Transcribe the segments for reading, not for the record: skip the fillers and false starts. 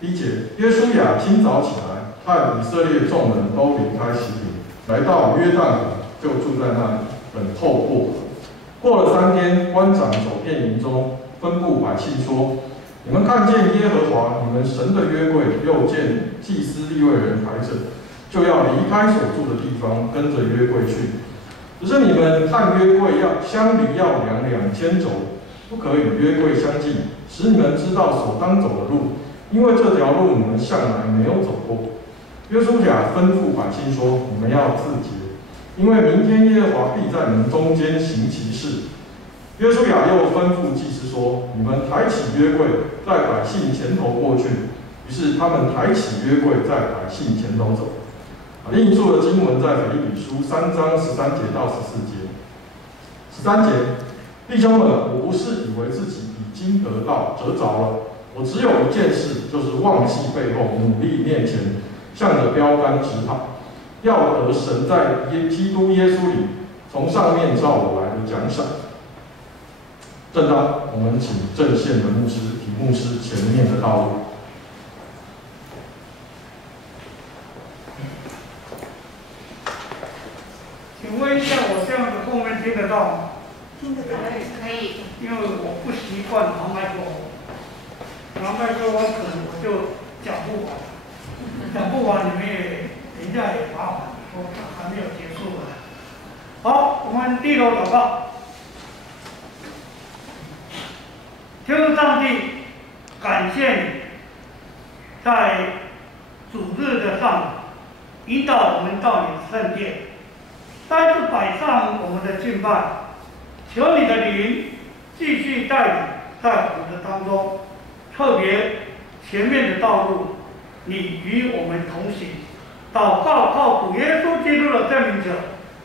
第一节，约书亚清早起来，和以色列众人都离开西平，来到约旦河，就住在那里，等候过河。过了3天，官长走遍营中，吩咐百姓说：你们看见耶和华你们神的约柜，又见祭司利未人抬着，就要离开所住的地方，跟着约柜去。只是你们看约柜相离要量2千肘，不可与约柜相近，使你们知道所当走的路，因为这条路你们向来没有走过。约书亚吩咐百姓说：你们要自洁，因为明天耶和华必在你们中间行其事。约书亚又吩咐祭司说：你们抬起约柜，在百姓前头过去。于是他们抬起约柜，在百姓前头走。另一处的经文在腓立比书3章13节到14节。13节，弟兄们，我不是以为自己已经得到得着了，我只有一件事，就是忘记背后，努力面前，向着标杆直跑，要得神在基督耶稣里从上面召我来的奖赏。正当我们请正线的牧师提牧师前面的道路。请问一下，我这样子后面听得到吗？听得到，可以。因为我不习惯拿麦克风，拿麦克风可能我就讲不完，讲不完你们也人家也麻烦，说还没有结束啊。好，我们低头祷告。天父上帝，感谢你，在主日的上午引导我们到你的圣殿，再次摆上我们的敬拜，求你的灵继续带领在我们的当中，特别前面的道路，你与我们同行。祷告靠主耶稣基督的圣名者，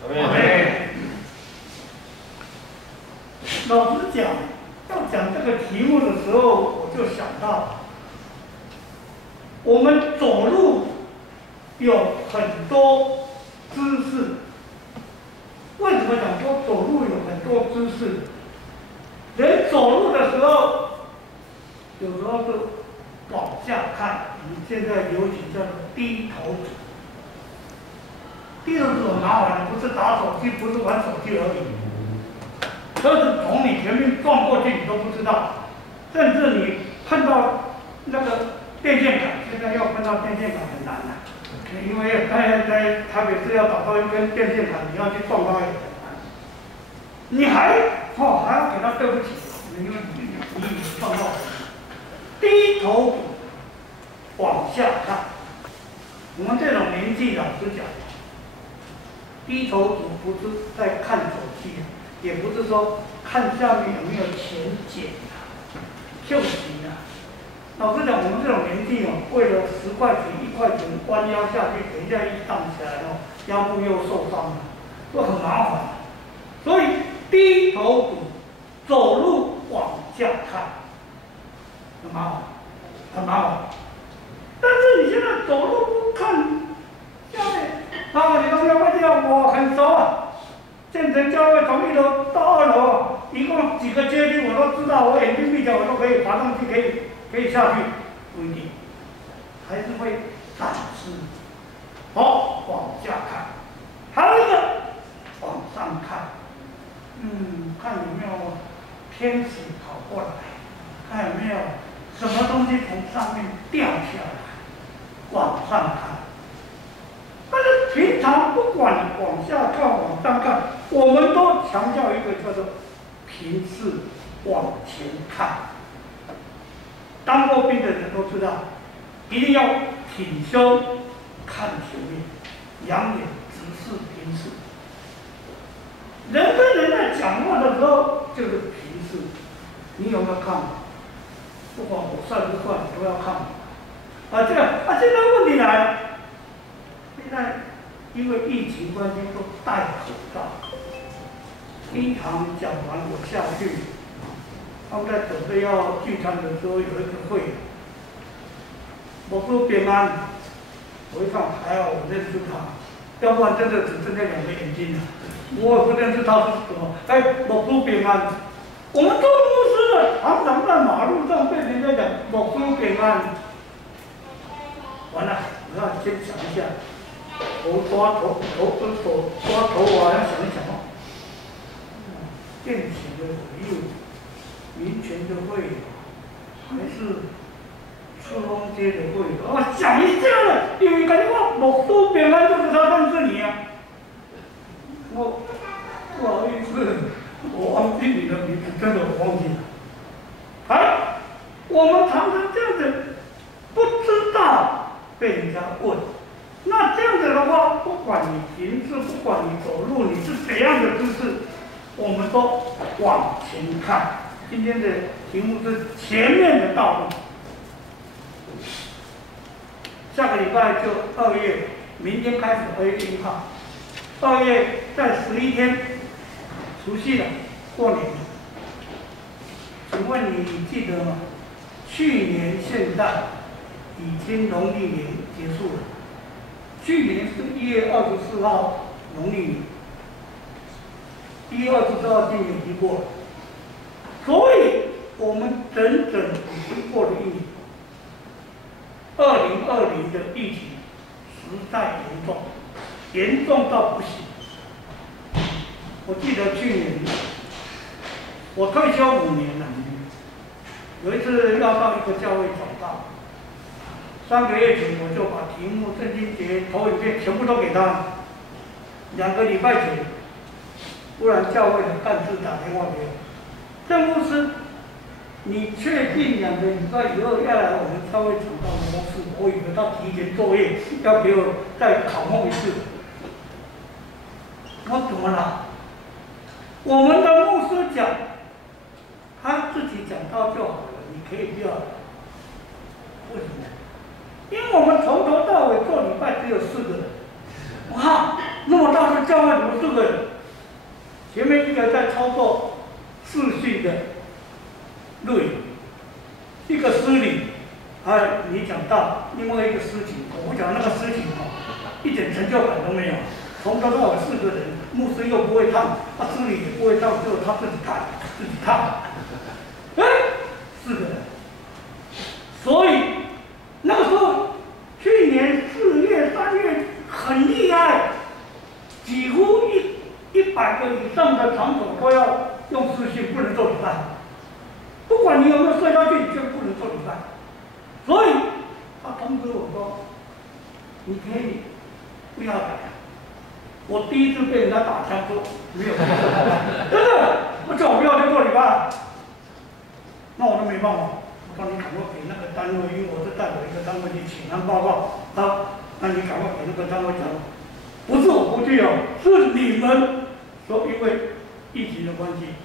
阿门。老实讲，要讲这个题目的时候，我就想到，我们走路有很多姿势。为什么讲说走路有很多姿势？人走路的时候，有时候是往下看，我们现在流行叫做低头族。低头族很麻烦的，不是打手机，不是玩手机而已。车子从你前面撞过去，你都不知道，甚至你碰到那个电线杆，现在要碰到电线杆很难的，因为在台北市要找到一根电线杆，你要去撞它也很难。你还要给他对不起，因为你已经撞到了。低头往下看，我们这种年纪老实讲，低头族不是在看手机。也不是说看下面有没有钱捡啊、救急啊。老实讲，我们这种年纪哦，为了10块钱、1块钱弯腰下去，等一下一荡起来哦，腰部又受伤了，都很麻烦。所以低头族走路往下看，很麻烦，很麻烦。但是你现在走路不看下面，你都要问掉，我很熟啊。建成教会从1楼到2楼啊，一共几个阶梯我都知道，我眼睛闭起来我都可以爬上去，可以下去，不一定，还是会闪失。好，往下看，还有一个往上看，看有没有天使跑过来，看有没有什么东西从上面掉下来，往上看。但是平常不管往下看、往上看，我们都强调一个叫做平视往前看。当过兵的人都知道，一定要挺胸看前面，仰眼直视平视。人跟人在讲话的时候就是平视，你有没有看？不管我帅不帅，你都要看。现在问题来了。现在因为疫情关系都戴口罩，一堂讲完我下去，他们在准备要聚餐的时候有一个会，我说平安，我一看还好我认识他，要不然真的只剩下2个眼睛了，我也不认识他是什么。我说平安，我们做牧师的常常在马路上被人家讲我说平安。完了，我要先想一下，手抓头我要想一想哦。电请的委员、民权的会员，还是赤峰街的会员？我想一下了，因为感觉我某书别人就是他认识你啊。我不好意思，我忘记你的名字，真的我忘记了。哎，我们常常这样子，不知道被人家问。那这样子的话，不管你行事，不管你走路，你是怎样的姿势，我们都往前看。今天的题目是前面的道路。下个礼拜就2月，明天开始2月1号，2月在11天，除夕了，过年了。请问你记得吗？去年现在已经农历年结束了。去年是1月24号农历年，1月24号今年已经过了，所以我们整整已经过了1年。2020的疫情实在严重，严重到不行。我记得去年我退休5年了，有一次要到一个教会讲道。3个月前我就把题目、圣经节、投影片全部都给他。2个礼拜前，忽然教会的干事打电话给我，郑牧师，你确定2个礼拜以后要来我们教会讲道的公司？我以为他提前作业，要给我再考梦一次。我怎么了？我们的牧师讲，他自己讲道就好了，你可以不要来。为什么？因为我们从头到尾做礼拜只有4个人，哇，那么大的教会怎么4个人？前面一个在操作视讯的录影，一个司礼，你讲到另外一个司琴，我不讲那个司琴一点成就感都没有，从头到尾4个人，牧师又不会唱，司礼也不会唱，只有他自己弹，自己唱，4个人，所以。那个时候，去年4月、3月很厉害，几乎100个以上的场所都要用视讯，不能做礼拜。不管你有没有睡下去，你就不能做礼拜。所以他通知我说：“你可以不要来。”我第一次被人家打枪说没有，真的，我叫我不要去做礼拜，那我都没办法。帮你赶快给那个单位，因为我是代表一个单位去请他报告，那你赶快给那个单位讲，不是我不去哦，是你们说因为疫情的关系，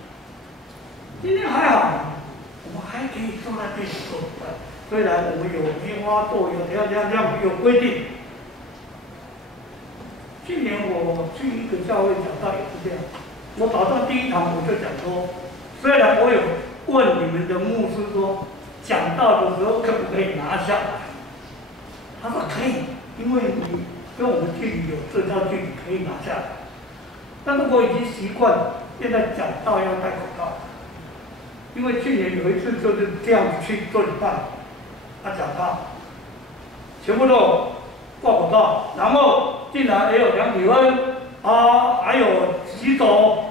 今天还好，我们还可以坐在这里做，虽然我们有烟花做，有这样有规定。去年我去一个教会讲道也是这样，我早上第1堂我就讲说，虽然我有问你们的牧师说。讲道的时候可不可以拿下来？他说可以，因为你跟我们距离有社交距离，可以拿下来。但是我已经习惯，现在讲道要戴口罩，因为去年有一次就是这样子去做礼拜，他讲道，全部都挂口罩，然后进来也有量体温还有洗手。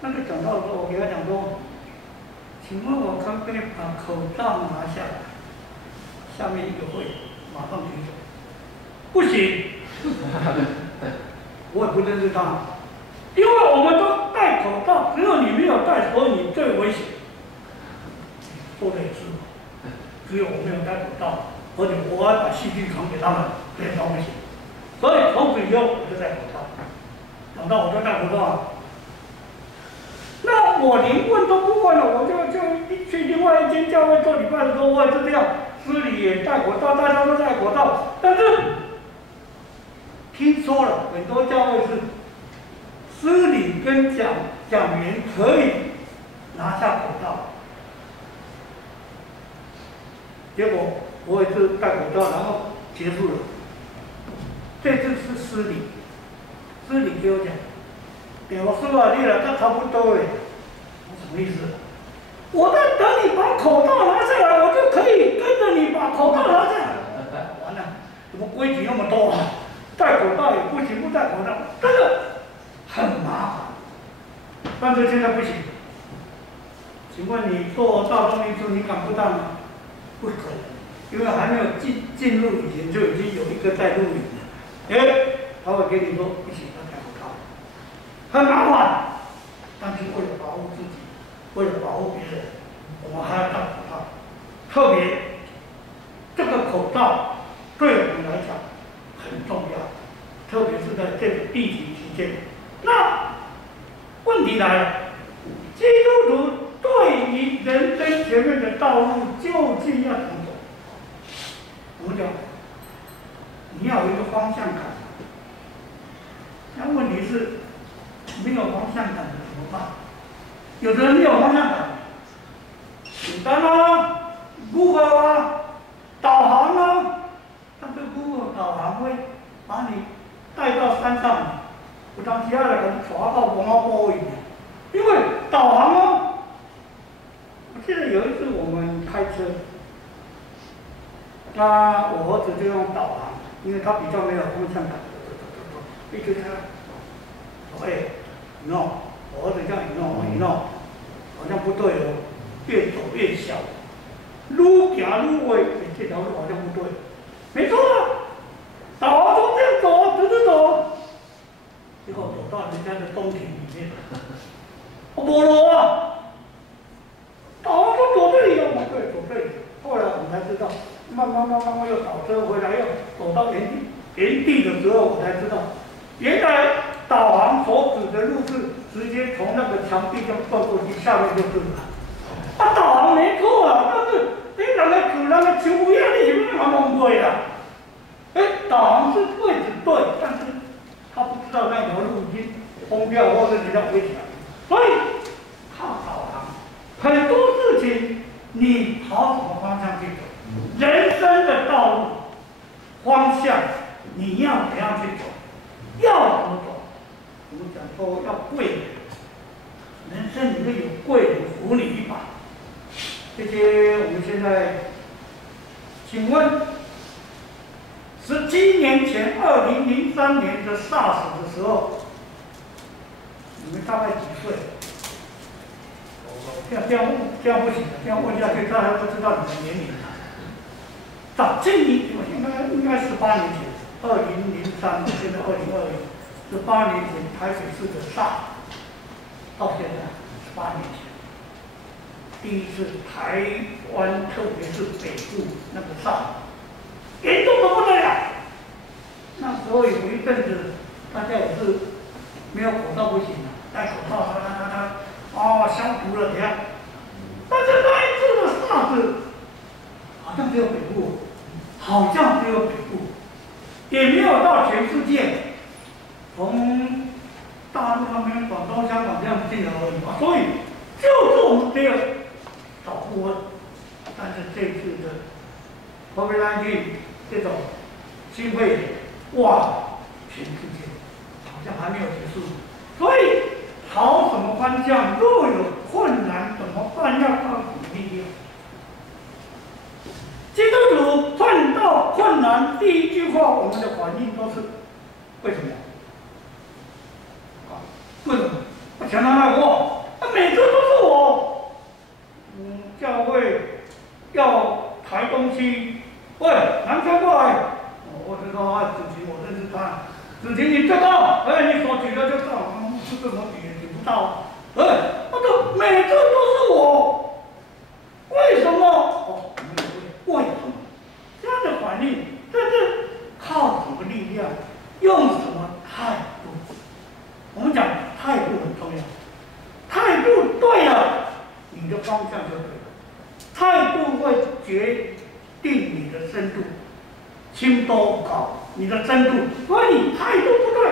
那个讲道的时候，我给他讲说。请问我可不可以把口罩拿下来？下面一个会马上举手，不行，我也不认识他，因为我们都戴口罩，只有你没有戴，所以你最危险。说的也是，只有我没有戴口罩，而且我还把细菌传给他们，这也危险。所以从此以后我就戴口罩，讲到我就戴口罩。那我连问都不问了，我就去另外一间教会做礼拜的时候，我也是这样，司礼也戴口罩，大家都戴口罩。但是听说了，很多教会是司礼跟讲员可以拿下口罩，结果我也是戴口罩，然后结束了。这次是司礼给我讲。老师啊，你来他差不多哎，我什么意思？我在等你把口罩拿下来，我就可以跟着你把口罩拿下来。完了，是现在不行。请问你做大众运输，你赶不到吗？不可能，因为还没有进入以前就已经有一个在录影了。他会跟你说不行，他赶不到，很麻烦。但是为了保护自己，为了保护别人，我们还要戴口罩。特别这个口罩对我们来讲很重要，特别是在这个疫情期间。那问题来了，基督徒对于人生前面的道路究竟要怎么走？我们讲，你要有一个方向感。那问题是，没有方向感的怎么办？有的人没有方向感，简单啊 ，Google 啊，导航啊，但是 Google 导航会把你带到山上，不像其他的人抓到黄毛波一样。因为导航啊，我记得有一次我们开车，我儿子就用导航，因为他比较没有方向感，一直开，no， 我儿子这样no，好像不对哦，越走越小，愈行愈歪，这条路好像不对，没错啊，导航说这样走，直着走，结果走到人家的中庭里面，我没路啊，导航说走这里啊，我对，走这里，后来我们才知道，慢慢又倒车回来，又走到原地的时候，我才知道，原来导航所指的路是直接从那个墙壁上转过去，下面就是了。导航没错啊，但是你人个去人个树影，你是不是还蒙对啦？导航是位置对，但是他不知道那条路已经封掉或者人家围起来，所以靠导航，很多事情你朝什么方向去走，人生的道路方向你要怎样去走，要怎么走？我们讲说要贵人，人生里面有贵人扶你一把。这些我们现在，请问，17年前2003年的 SARS 的时候，你们大概几岁？这样不行的，这样问下去大家不知道你的年龄了。早这应该18年前，2003，现在2020，18年前台北市的 SARS， 到现在18年前。第一次台湾，特别是北部那个SARS，严重的不得了。那时候有一阵子，大家也是没有口罩不行了，戴口罩，消毒了怎样？但是那一次的SARS，好像只有北部，也没有到全世界，从大陆那边、广东、香港这样进来而已嘛。所以就是我们没有少部分，但是这次的 COVID-19 这种新肺炎，哇，全世界好像还没有结束，所以朝什么方向，若有困难怎么办？要靠什么力量？基督徒碰到困难，第一句话我们的反应都是为什么？为什么？我想到那个，每次都是我。教会要抬东西，喂，南生过来，我知道子晴，我认识他，子晴你最高，你手举了就到，是怎么举也举不到，我说每次都是我，为什么？为什么？这样的反应，这是靠什么力量？用什么态度？我们讲态度很重要，态度对了，你的方向就对了。态度会决定你的深度，轻多高，你的深度。所以你态度不对，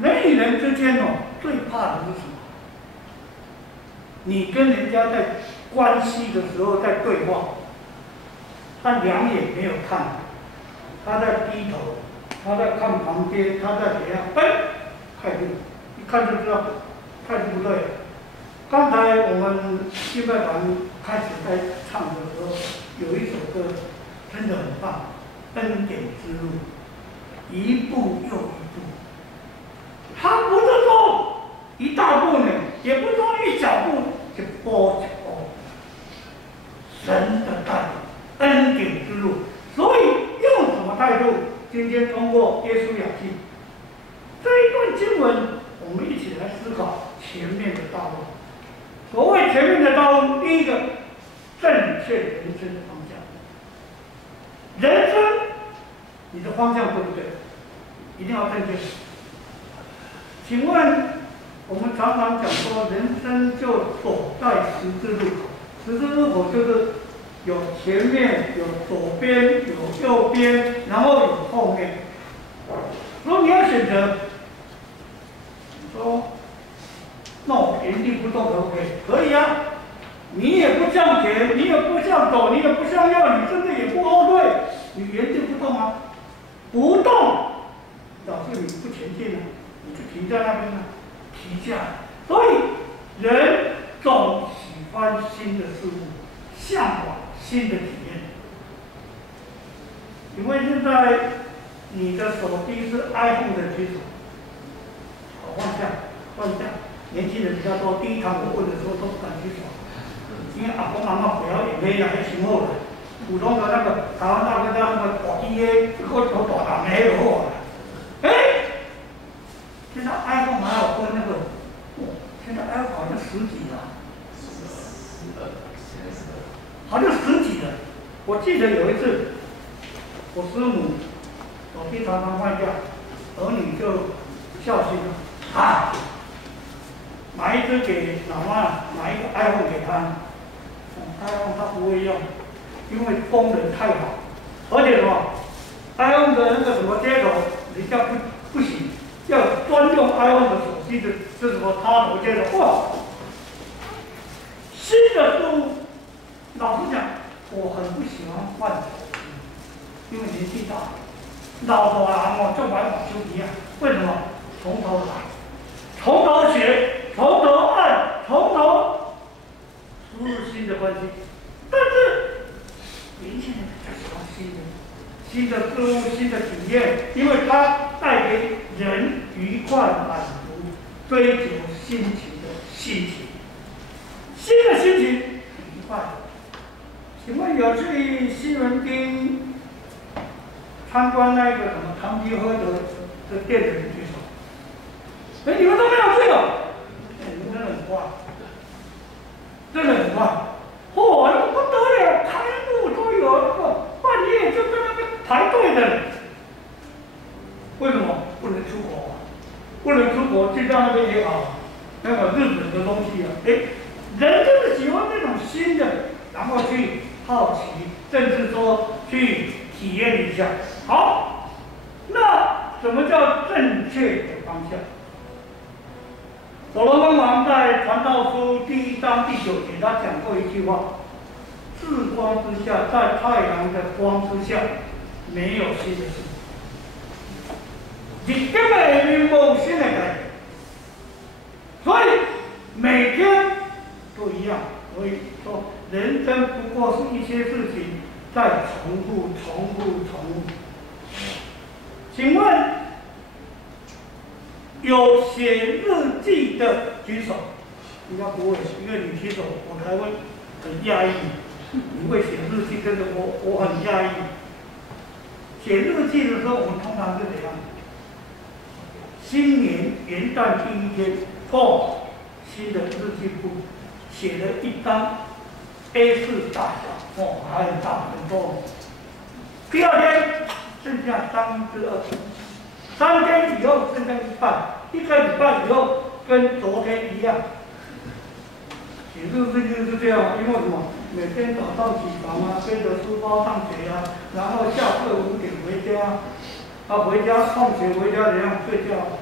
人与人之间最怕的是什么？你跟人家在关系的时候在对话，他两眼没有看，他在低头，他在看旁边，他在怎样？态度一看就知道态度不对。刚才我们敬拜团开始在唱的时候，有一首歌真的很棒，《恩典之路》，一步又一步。他不是说一到也不说一脚步就步一步，神的带领，恩典之路。所以用什么态度？今天通过耶稣雅记这一段经文，我们一起来思考前面的道路。所谓前面的道路，第一个，正确人生的方向。人生，你的方向对不对？一定要正确。请问，我们常常讲说，人生就走在十字路口。十字路口就是有前面、有左边、有右边，然后有后面。如果你要选择，你说，那我原地不动可不可以？可以啊。你也不向前，你也不向左，你也不向右，你甚至也不后退，你原地不动啊。不动，表示你不前进了，你就停在那边了，停下来。所以，人总喜欢新的事物，向往新的体验。因为现在你的手机是 iPhone 的举手，好放下，放下。年轻人比较多，第一堂我问的时候都不敢举手，因为阿公阿嬷不要眼泪啊，还挺厚的。普通的那个台湾大哥那个大机耶，一个头大大没有啊。哎，现在 iPhone 还有分那个，现在 iPhone 好像10几了，好像10几了。我记得有一次，我师母手机常常坏掉，儿女就孝心了啊，买一只给老妈，买一个 iPhone 给她，iPhone 她不会用。因为功能太好，而且什么 ，iPhone 的那个什么接口，人家不行，要专用 iPhone 的手机的这什么插头接口，哇！新的事物，老实讲，我很不喜欢换手机，因为年纪大，老大人哦就玩手机啊，为什么？从头来，从头学，从头按，从头输入新的关系，但是。年轻人比较喜欢新的事物、新的体验，因为它带给人愉快、满足、追求新情的心情。新的心情愉快。请问有去西门町参观那个什么唐吉诃德的店的人举手？哎，你们都没有去哦？哎，你们真的很快，真的很快。嚯，那不得了，开幕都有那个半夜就在那边排队的。为什么不能出国啊？不能出国，去到那边也好，那个日本的东西啊，哎，人就是喜欢这种新的，然后去好奇，甚至说去体验一下。好，那什么叫正确的方向？所罗门王在《传道书》第1章第9节，他讲过一句话：“日光之下，在太阳的光之下，没有新的事。你根本没有新的改变。”所以每天都一样。所以说，人生不过是一些事情在重复。请问？有写日记的举手，应该不会，因为你举手，我才会很讶异。你会写日记，真的我很讶异。写日记的时候，我们通常是怎样？新年元旦第1天，新的日记簿写了1张 A4 大小，还很大很多。第2天剩下3天以后剩下一半，1个礼拜以后跟昨天一样。写日记就是这样，因为什么？每天早上起床啊，背着书包上学啊，然后下课5点回家，回家放学回家怎样睡觉，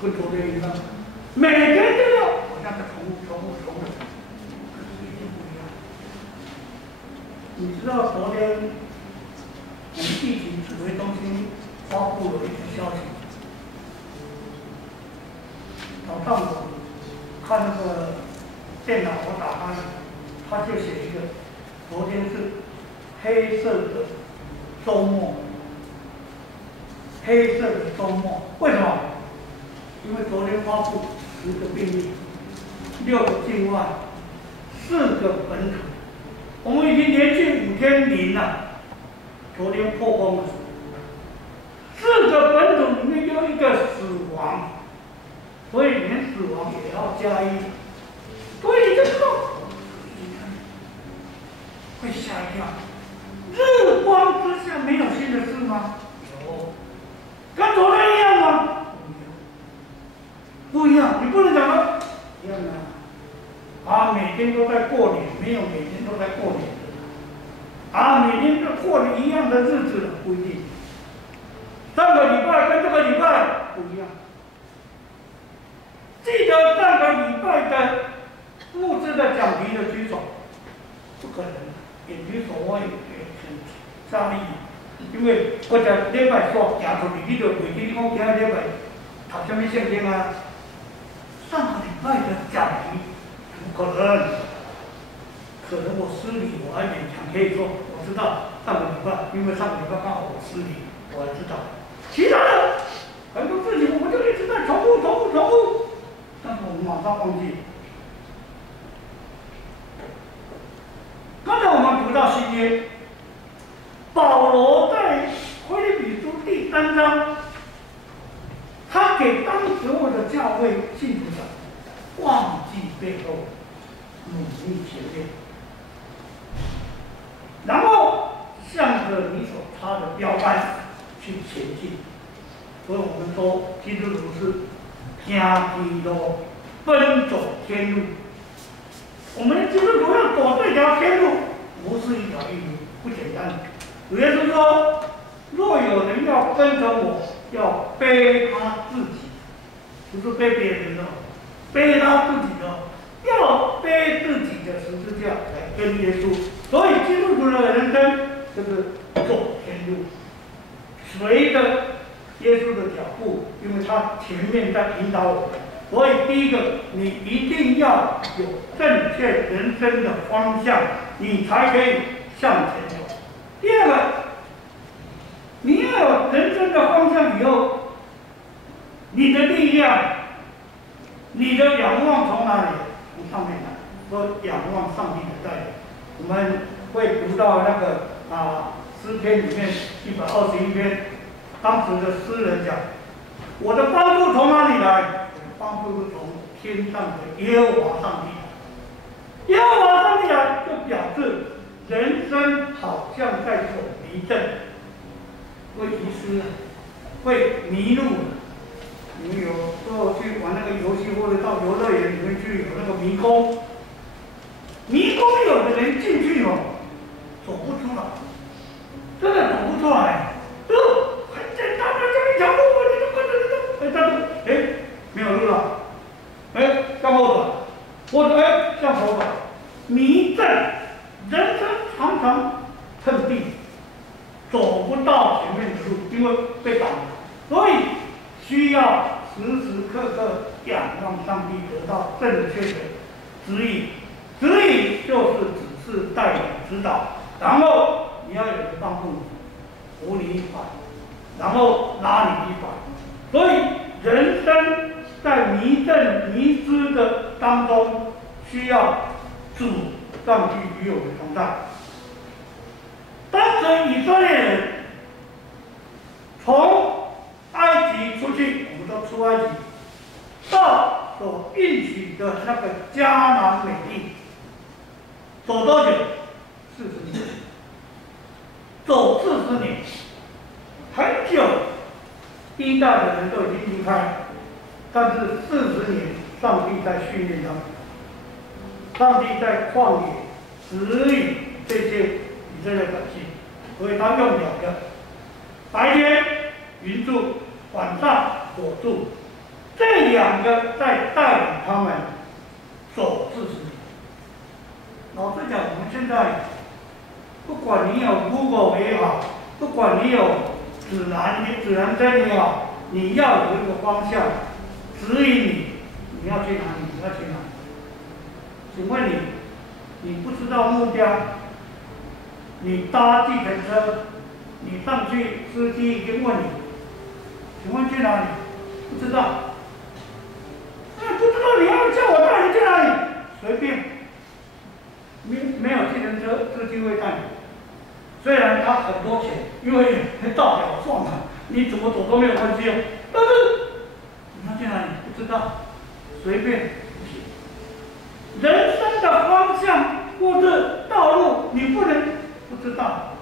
跟昨天一样，每天都要好像在重复，一定不一样。你知道昨天我们疫情指挥中心发布了一个消息，早上我看那个电脑，我打开，他就写一个，昨天是黑色的周末，黑色的周末，为什么？因为昨天发布10个病例， 6个境外，4个本土。我们已经连续5天0了，昨天破功了。4个本土里面有1个死亡，所以连死亡也要加1。所以你就知道，会吓一跳。日光之下没有新的事吗？有。跟昨天一样吗？不一样。你不能讲说一样啊，每天都在过年，没有每天都在过年的。每天都过了一样的日子了，不一定。上个礼拜跟这个礼拜不一样。记得上个礼拜的募资的讲题的举手，不可能，也举手我也很诧异，因为我在礼拜说行出去，你就袂记我今日礼拜读什么圣经啊？上个礼拜的讲题，不可能，可能我失礼，我还勉强可以说我知道上个礼拜，因为上个礼拜刚好我失礼，我还知道。其他的很多事情我们就一直在重复，但是我们马上忘记。刚才我们读到新约，保罗在腓立比书第3章，他给当时候的教会信徒讲：忘记背后，努力前面，然后向着你所插的标杆去前进。所以我们说，基督徒是行天路，奔走天路。我们的基督徒要走这条天路，不是一条路，不简单。主耶稣说：“若有人要跟着我，要背他自己，不是背别人的，背他自己的，要背自己的十字架来跟耶稣。”所以基督徒的人生就是走天路，随着耶稣的脚步，因为他前面在引导我们。所以第一个，你一定要有正确人生的方向，你才可以向前走。第二个，你要有人生的方向以后，你的力量，你的仰望从哪里？从上面来，说仰望上帝的带领。我们会读到那个诗篇里面121篇，当时的诗人讲：“我的帮助从哪里来？帮助是从天上的耶和华上帝来。耶和华上帝来，就表示人生好像在走迷阵，会遗失了，会迷路了。你们有时候去玩那个游戏，或者到游乐园里面去有那个迷宫，迷宫有的人进去走不出来，真的走不出来。很简单的这一条路，没有路了，向后转，或者向后转，迷阵，人生常常碰壁，走不到前面的路，因为被挡了，所以需要时时刻刻仰望上帝，得到正确的指引。指引就是指示、带领、指导，然后你要有人帮助你，扶你一把，然后拉你一把。所以人生在迷阵、迷失的当中，需要主上帝与我们同在。当时以色列人从埃及出去，我们说出埃及，到所应许的那个迦南美地，走多久？40年。走40年，很久。第一代的人都已经离开，但是40年，上帝在训练他们，上帝在旷野指引这些以色列百姓，所以他用2个，白天云柱，晚上火柱，这2个在带领他们走40年。老实讲，我们现在不管你有 Google 也好，不管你有指南针也好，你要有一个方向指引你要去哪里，你要去哪里。请问你不知道目标，你搭计程车，你上去，司机已经问你，请问去哪里？不知道。不知道说你要叫我带你去哪里？随便，没有计程车，司机会带你。虽然他很多钱，因为大表算了，你怎么走都没有关系哦。但是你要去哪里不知道，随便。人生的方向或者道路，你不能不知道，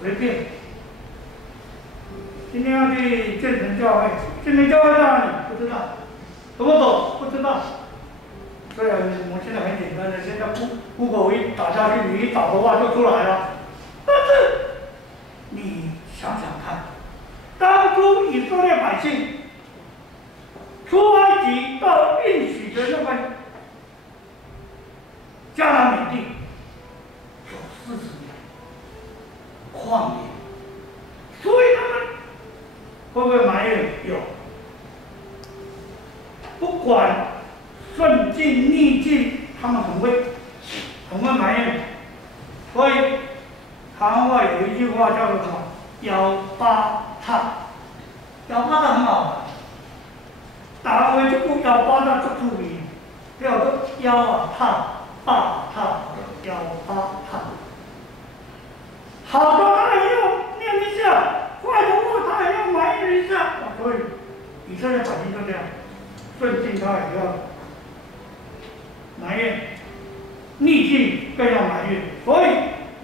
随便。今天要去建成教会，建成教会在哪里？不知道。怎么走？不知道。虽然我们现在很简单的，现在Google一打下去，你一找的话就出来了。但是你想想看，当初以色列百姓出埃及到应许的那个迦南美地，有40年旷野，所以他们会不会埋怨？有。不管顺境逆境，他们很会埋怨。所以台湾话有一句话叫做什么？摇八踏，摇八踏很好玩。打回就不摇八踏做注意，要个摇啊踏，八踏摇八踏。好的他也要念一下，坏的话他也要埋怨一下。所以以色列百姓就这样。顺境他也要埋怨，逆境更要埋怨。所以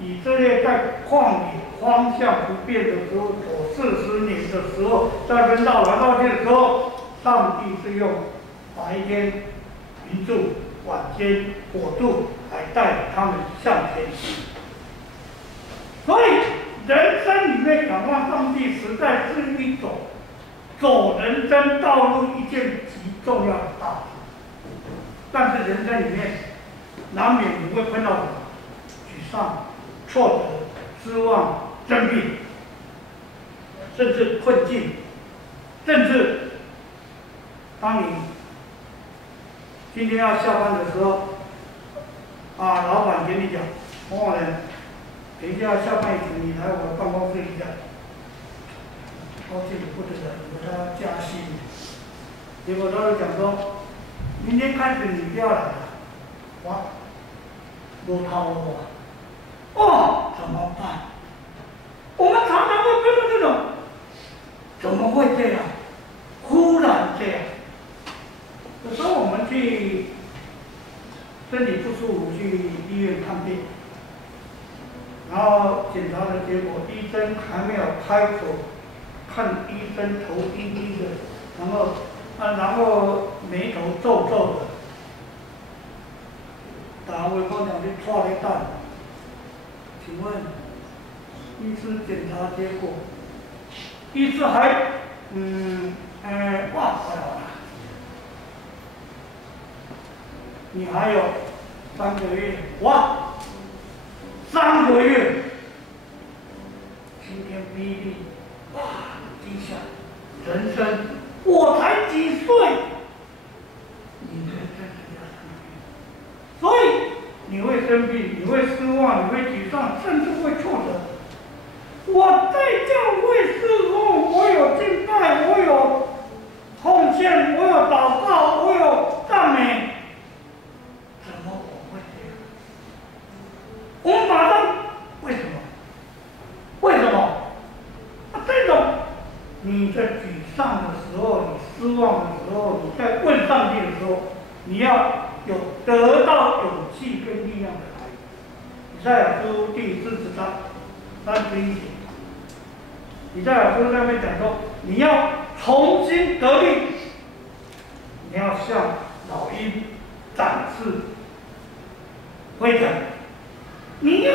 以色列在旷野方向不变的时候，走40年的时候，在人道来到去的时候，上帝是用白天云柱、晚间火柱来带领他们向前行。所以人生里面仰望上帝，实在是一种走人生道路一件极重要的大事。但是人生里面难免你会碰到什么？沮丧、挫折、失望、生病，甚至困境，甚至当你今天要下班的时候，老板跟你讲，某某人，等一下下班以前你来我的办公室一下。高兴得不得了，以为他加薪，结果他就讲说，明天开始你不要来了，哇，没掏我，怎么办？我们常常会碰到这种，怎么会这样？忽然这样。有时候我们去身体不舒服去医院看病，然后检查的结果，医生还没有开口。看医生头低低的，然后眉头皱皱的，打微波两去戳了一蛋。请问，医师检查结果，医师还忘了，你还有3个月，哇，3个月，晴天霹雳，哇！一下，人生，我才几岁，你人生只要3个月，所以你会生病，你会失望，你会沮丧，甚至会挫折。我在教会侍奉，我有敬拜，我有奉献，我有祷告，我有赞美，怎么我会这样？我马上，为什么？为什么？这种。你在沮丧的时候，你失望的时候，你在问上帝的时候，你要有得到勇气跟力量的来源。以赛亚书第40章31节，以赛亚书上面讲说，你要重新得力，你要像老鹰展翅飞腾，你要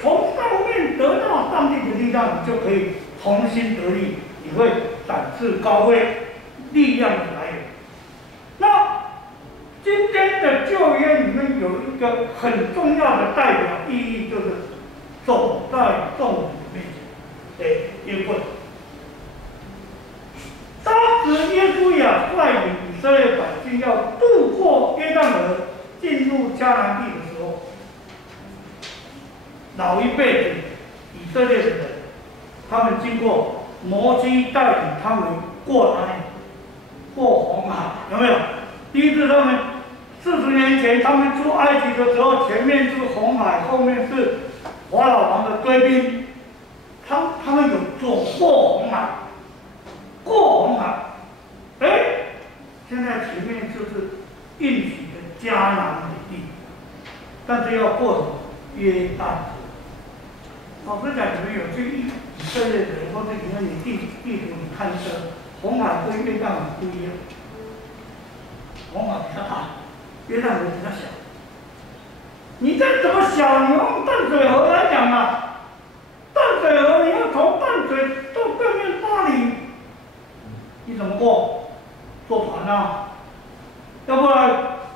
从上面得到上帝的力量，你就可以重新得力，你会展翅高飞，力量的来源。那今天的旧约里面有一个很重要的代表意义，就是走在众人面前的约柜。当时耶稣亚率领以色列百姓要渡过约旦河，进入迦南地的时候，老一辈的以色列的人，他们经过摩西带领他们过哪里？过红海，有没有？第一次他们40年前他们出埃及的时候，前面是红海，后面是法老王的追兵，他们有走过红海，过红海，哎，现在前面就是应许的迦南美地，但是要过什么约旦河。老实讲，你们有去以色列的人，或者你看你地图你看一下，红海跟约旦河不一样，红海比较大，约旦河比较小。你再怎么小，你用淡水河来讲嘛，淡水河你要从淡水到对面巴黎，你怎么过？坐船啊，要不然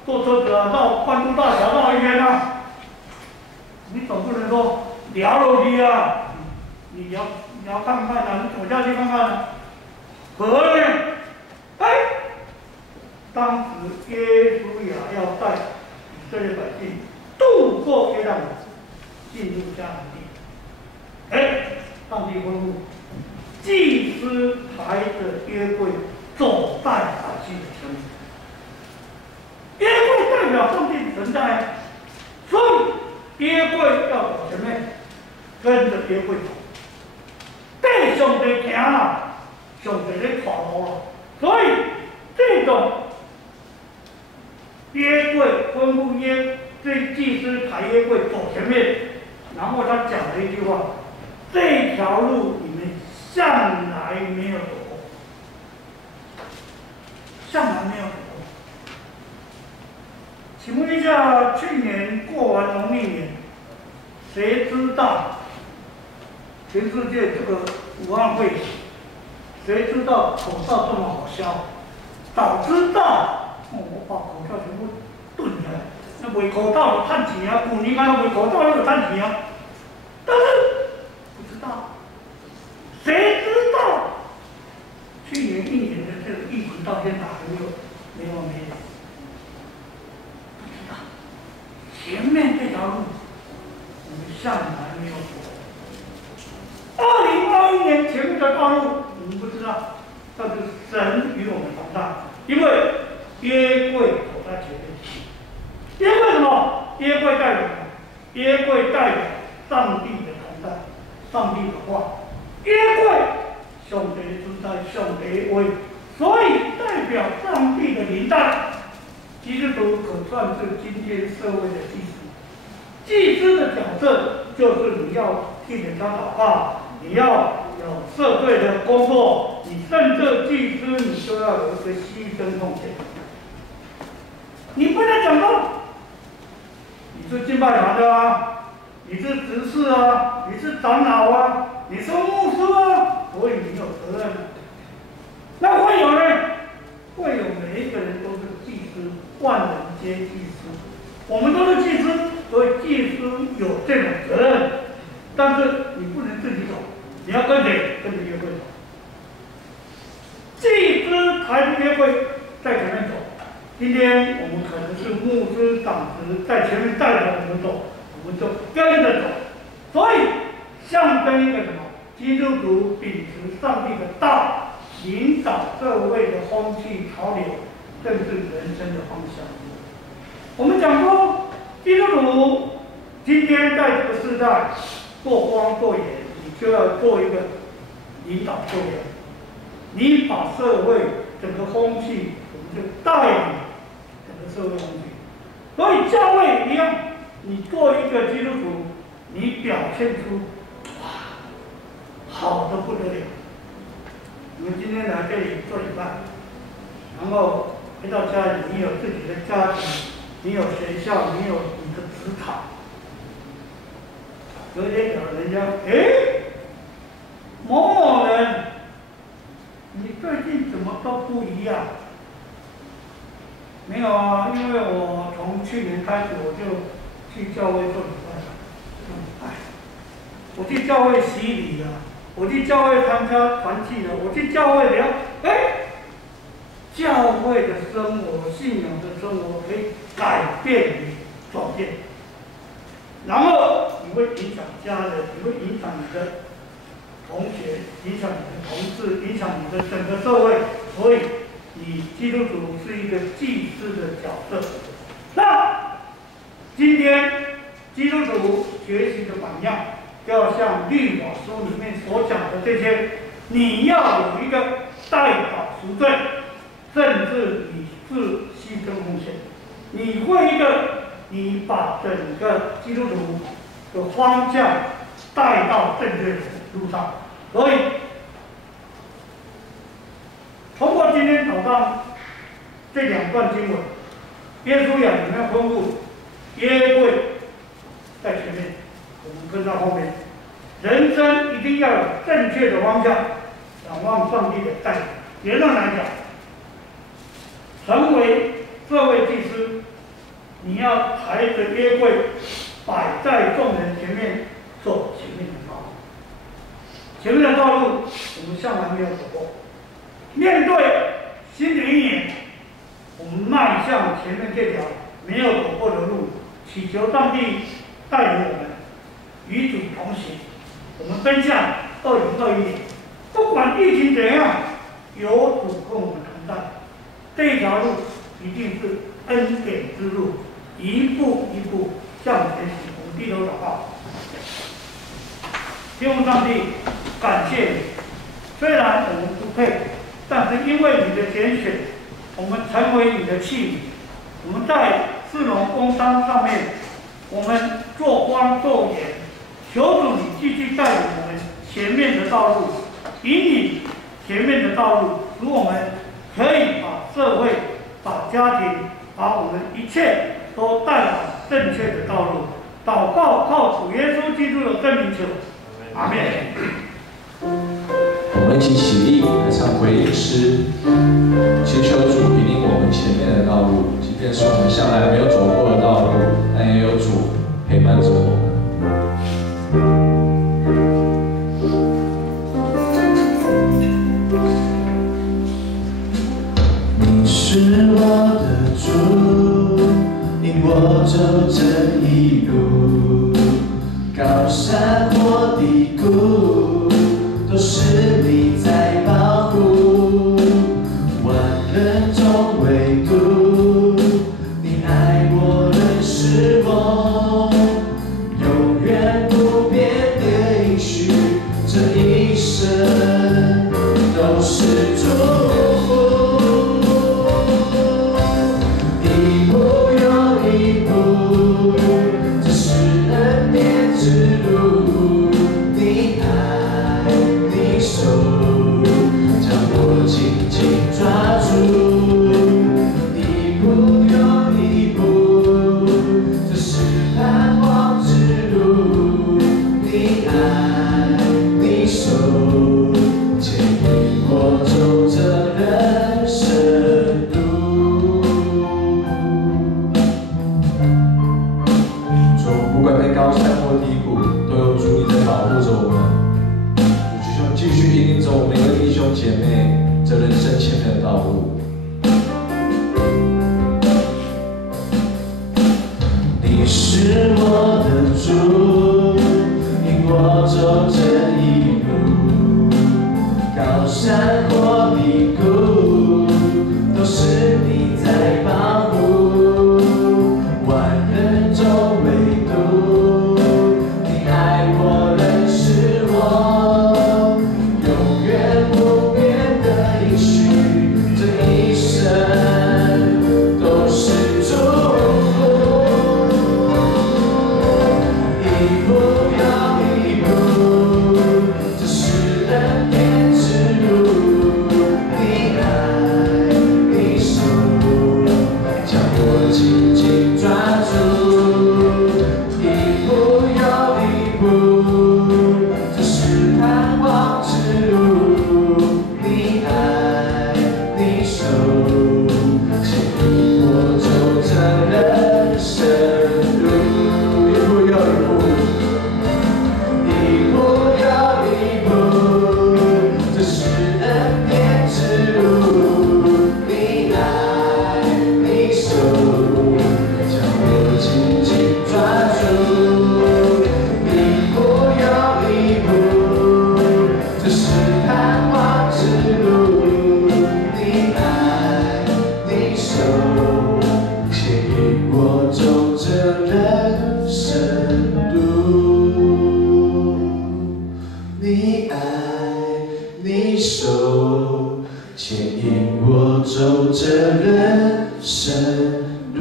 坐车子啊，到关渡大桥到那边啊，你总不能说聊楼梯啊，你要看看啊，你走下去看看啊。河呢？哎，当时耶稣亚要带以色列百姓渡过约旦河，进入迦南地。哎，上帝吩咐祭司抬着约柜走在百姓的前面。约柜代表上帝的存在，所以约柜要走前面，跟着约柜走。跟上帝行啦，上帝在带路了。所以这种约柜吩咐这祭司抬约柜走前面，然后他讲了一句话：这条路你们向来没有走过，向来没有走过。请问一下，去年过完农历年，谁知道全世界这个武汉肺炎？谁知道口罩这么好销？早知道，我把口罩全部囤起来。那卖口罩就赚钱啊，旧年啊卖口罩那个赚钱啊。但是不知道，谁知道？去年1年的这个疫情到现在还没完没了。不知道，前面这条路我们向来没有走。2021年前面的道路我们不知道，但是神与我们同在，因为约柜走在前面。约柜什么？约柜代表什么？约柜代表上帝的同在，上帝的话。约柜，上帝的存在，上帝的威，所以代表上帝的临在。基督徒可算是今天社会的祭司。祭司的角色就是你要替人家祷告，你要有社会的工作，你甚至祭司你就要有一个牺牲奉献。你不能讲到你是敬拜团的啊，你是执事啊，你是长老啊，你是牧师啊，所以你有责任。那会有呢？会有每一个人都是祭司，万人皆祭司。我们都是祭司，所以祭司有这种责任。但是你不能自己走，你要跟谁？跟着约柜走。祭司抬着约柜在前面走。今天我们可能是牧师长职在前面带着我们走，我们就跟着走。所以象征一个什么？基督徒秉持上帝的道，引导社会的风气潮流，甚至人生的方向。我们讲说，基督徒今天在这个时代做光做盐，你就要做一个引导作用。你把社会整个风气，我们就带领整个社会风气。所以教会一样，你做一个基督徒，你表现出哇，好的不得了。你们今天来这里做礼拜，然后回到家里，你有自己的家庭，你有学校，你有你的职场。隔天有人家，某某人，你最近怎么都不一样？没有啊，因为我从去年开始我就去教会做礼拜了。我去教会洗礼了，我去教会参加团契了，我去教会聊，教会的生活、信仰的生活可以改变你、转变，然后你会影响家人，你会影响你的同学，影响你的同事，影响你的整个社会。所以你基督徒是一个祭司的角色。那今天基督徒学习的榜样，就要像律法书里面所讲的这些，你要有一个代祷赎罪，甚至你是牺牲奉献，你会一个，你把整个基督徒的方向带到正确的路上。所以，通过今天早上这2段经文，耶稣也没有吩咐约柜在前面，我们跟到后面。人生一定要有正确的方向，仰望上帝的带领。结论来讲，成为这位祭司，你要抬着约柜摆在众人前面，走前面的道路。前面的道路我们向来没有走过，面对新的一年，我们迈向前面这条没有走过的路，祈求上帝带领我们与主同行。我们奔向2021年，不管疫情怎样，有主跟我们同在，这条路一定是恩典之路，一步一步向前行。我们低头祷告，天父上帝，感谢你，虽然我们不配，但是因为你的拣选，我们成为你的器皿。我们在市农工商上面，我们做光做盐。求主你继续带领我们前面的道路，引领前面的道路，使我们可以把社会、把家庭、把我们一切都带往正确的道路。祷告靠主耶稣基督的圣名求，阿门。我们一起起立来唱回应诗，祈求主引领我们前面的道路，即便是我们向来没有走过的道路，但也有主陪伴着我们。你是我的主，引我走这一路，高山或低谷，都是你在保护。万人中唯独你爱我，认识我，永远不变的应许，这一生都是祝福。一步又一步，这是恩典之路。你爱，你手，将我紧紧抓住。一步又一步，这是盼望之路。你爱，你手，牵引我走这人生路。说不管在高山或低谷，都有主你在保护着我们。主继续引领着我们每个弟兄姐妹这人生前面的道路。你是我的主，引我走这一路，高山或低谷，都是你在保护。万人中唯独你爱我，认识我，永远不变的应许，这一生都是祝福。一步又一步，这是恩典之路。深入。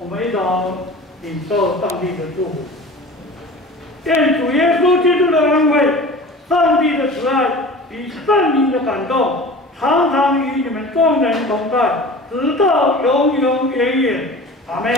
我们一同领受上帝的祝福。愿主耶稣基督的安慰、上帝的慈爱与圣灵的感动，常常与你们众人同在，直到永永远远。阿门。